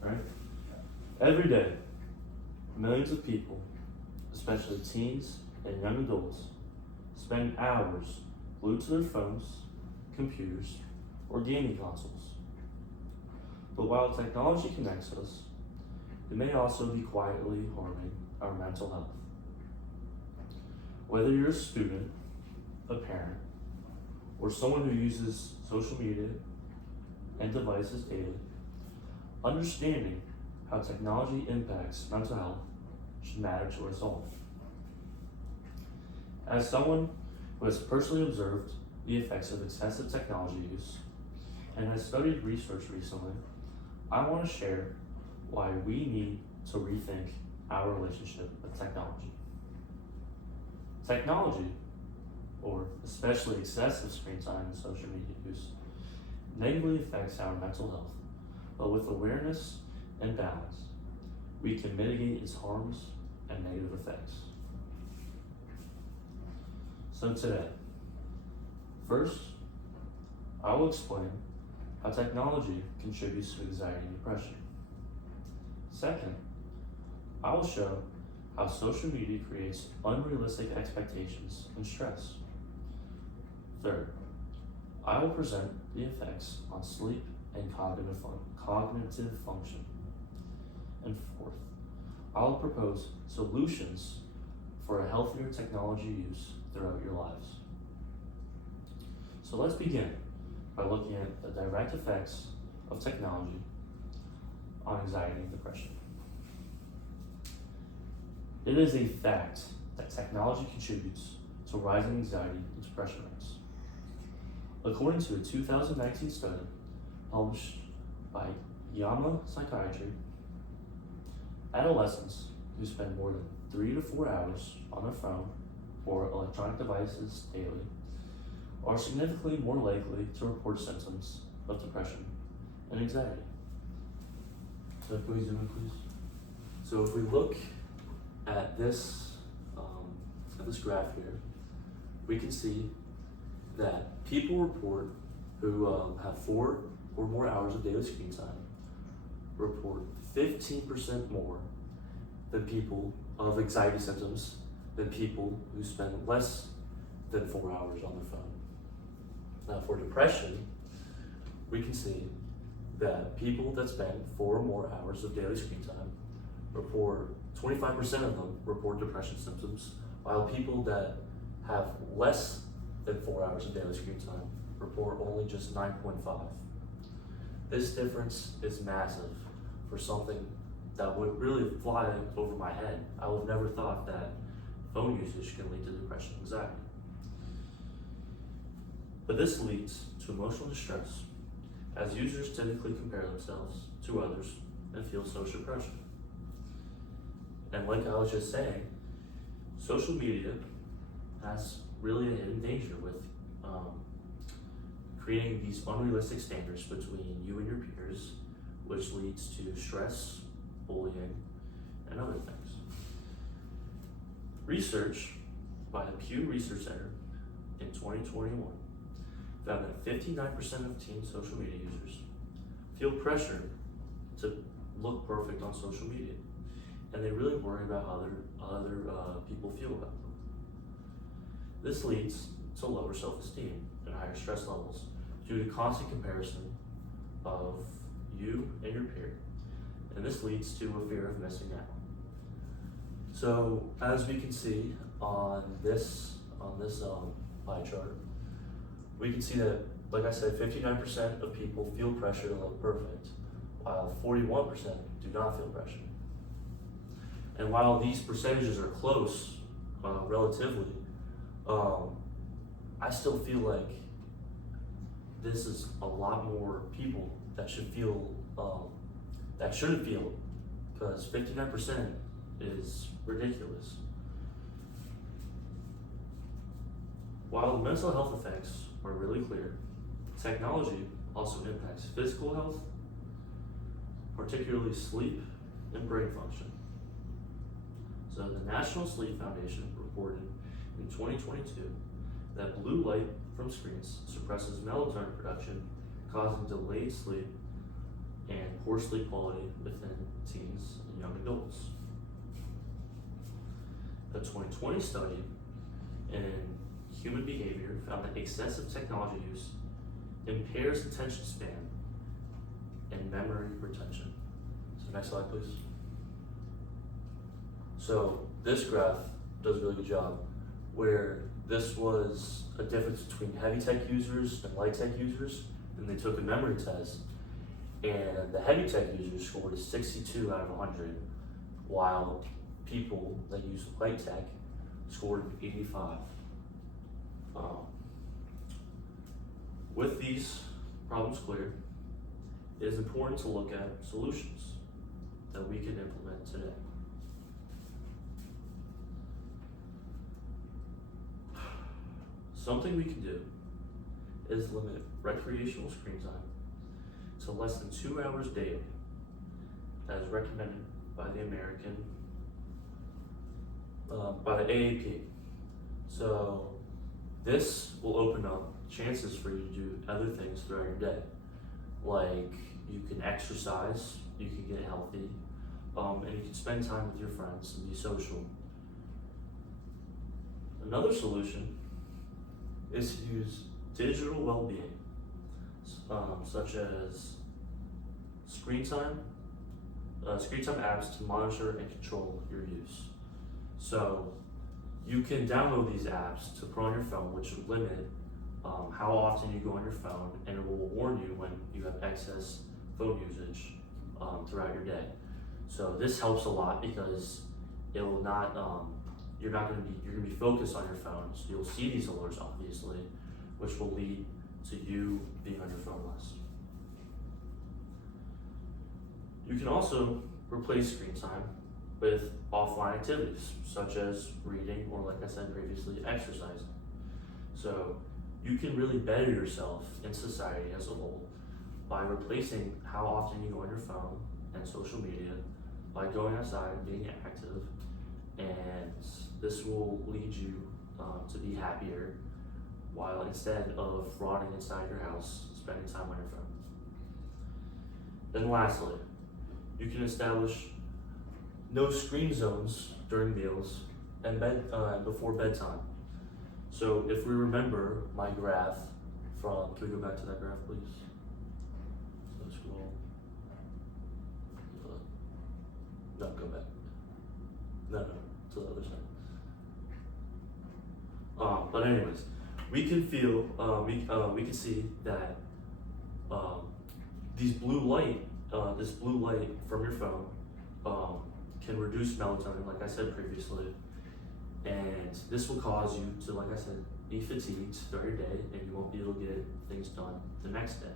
Right? Every day, millions of people, especially teens and young adults, spend hours glued to their phones, computers, or gaming consoles. But while technology connects us, it may also be quietly harming our mental health. Whether you're a student, a parent, or someone who uses social media and devices daily, understanding how technology impacts mental health should matter to us all. As someone who has personally observed the effects of excessive technology use and has studied research recently, I want to share why we need to rethink our relationship with technology. Technology, or especially excessive screen time and social media use, negatively affects our mental health, but with awareness and balance, we can mitigate its harms and negative effects. So today, first, I will explain how technology contributes to anxiety and depression. Second, I will show how social media creates unrealistic expectations and stress. Third, I will present the effects on sleep and cognitive function. And fourth, I will propose solutions for a healthier technology use throughout your lives. So let's begin by looking at the direct effects of technology on anxiety and depression. It is a fact that technology contributes to rising anxiety and depression rates. According to a 2019 study published by Yama Psychiatry, adolescents who spend more than 3 to 4 hours on their phone or electronic devices daily are significantly more likely to report symptoms of depression and anxiety. So please zoom in, please. So if we look at this graph here, we can see that people report who have 4 or more hours of daily screen time report 15% more than people of anxiety symptoms than people who spend less than 4 hours on their phone. Now for depression, we can see that people that spend 4 or more hours of daily screen time report 25% of them report depression symptoms, while people that have less than 4 hours of daily screen time report only just 9.5. This difference is massive for something that would really fly over my head. I would have never thought that phone usage can lead to depression and anxiety. But this leads to emotional distress, as users typically compare themselves to others and feel social pressure. And like I was just saying, social media has really a hidden danger with creating these unrealistic standards between you and your peers, which leads to stress, bullying, and other things. Research by the Pew Research Center in 2021 found that 59% of teen social media users feel pressure to look perfect on social media, and they really worry about how other people feel about them. This leads to lower self-esteem and higher stress levels due to constant comparison of you and your peer, and this leads to a fear of missing out. So as we can see on this pie chart, we can see that, like I said, 59% of people feel pressure to look perfect, while 41% do not feel pressure. And while these percentages are close, relatively, I still feel like this is a lot more people that should feel, that shouldn't feel it, because 59% is ridiculous. While the mental health effects are really clear, technology also impacts physical health, particularly sleep and brain function. So the National Sleep Foundation reported in 2022 that blue light from screens suppresses melatonin production, causing delayed sleep and poor sleep quality within teens and young adults. A 2020 study in human behavior found that excessive technology use impairs attention span and memory retention. So next slide, please. So this graph does a really good job where this was a difference between heavy tech users and light tech users, and they took a memory test, and the heavy tech users scored a 62 out of 100, while people that use light tech scored an 85. With these problems clear, it is important to look at solutions that we can implement today. Something we can do is limit recreational screen time to less than 2 hours daily, as recommended by the by the AAP. So this will open up chances for you to do other things throughout your day. Like you can exercise, you can get healthy, and you can spend time with your friends and be social. Another solution is to use digital well-being, such as screen time apps to monitor and control your use. So you can download these apps to put on your phone, which will limit how often you go on your phone, and it will warn you when you have excess phone usage throughout your day. So this helps a lot because it will not, you're gonna be focused on your phone, so you'll see these alerts obviously, which will lead to you being on your phone less. You can also replace screen time with offline activities, such as reading, or like I said previously, exercising. So you can really better yourself in society as a whole by replacing how often you go on your phone and social media by going outside and being active, and this will lead you to be happier, while instead of rotting inside your house, spending time on your phone. Then lastly, you can establish no screen zones during meals and before bedtime. So if we remember my graph from, can we go back to that graph please? So scroll. No, go back. No, to the other side. But anyways, we can feel, we can see that this blue light from your phone can reduce melatonin, like I said previously, and this will cause you to, like I said, be fatigued throughout your day, and you won't be able to get things done the next day.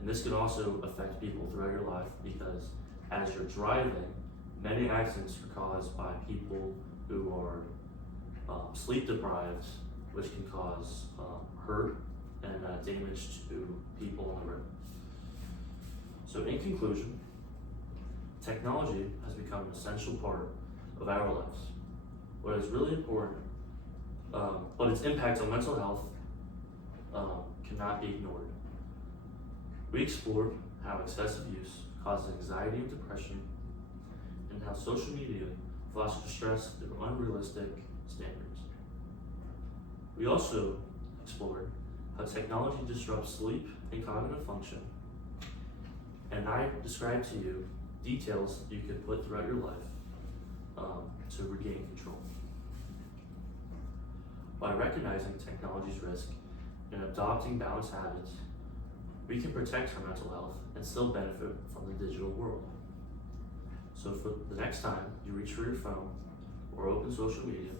And this can also affect people throughout your life, because as you're driving, many accidents are caused by people who are sleep deprived, which can cause hurt and damage to people on the road. So in conclusion, technology has become an essential part of our lives. What is really important, but its impact on mental health cannot be ignored. We explored how excessive use causes anxiety and depression, and how social media fosters stress through unrealistic standards. We also explored how technology disrupts sleep and cognitive function, and I described to you details you can put throughout your life to regain control. By recognizing technology's risk and adopting balanced habits, we can protect our mental health and still benefit from the digital world. So for the next time you reach for your phone or open social media,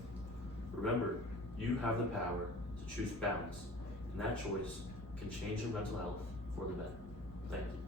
remember, you have the power to choose balance, and that choice can change your mental health for the better. Thank you.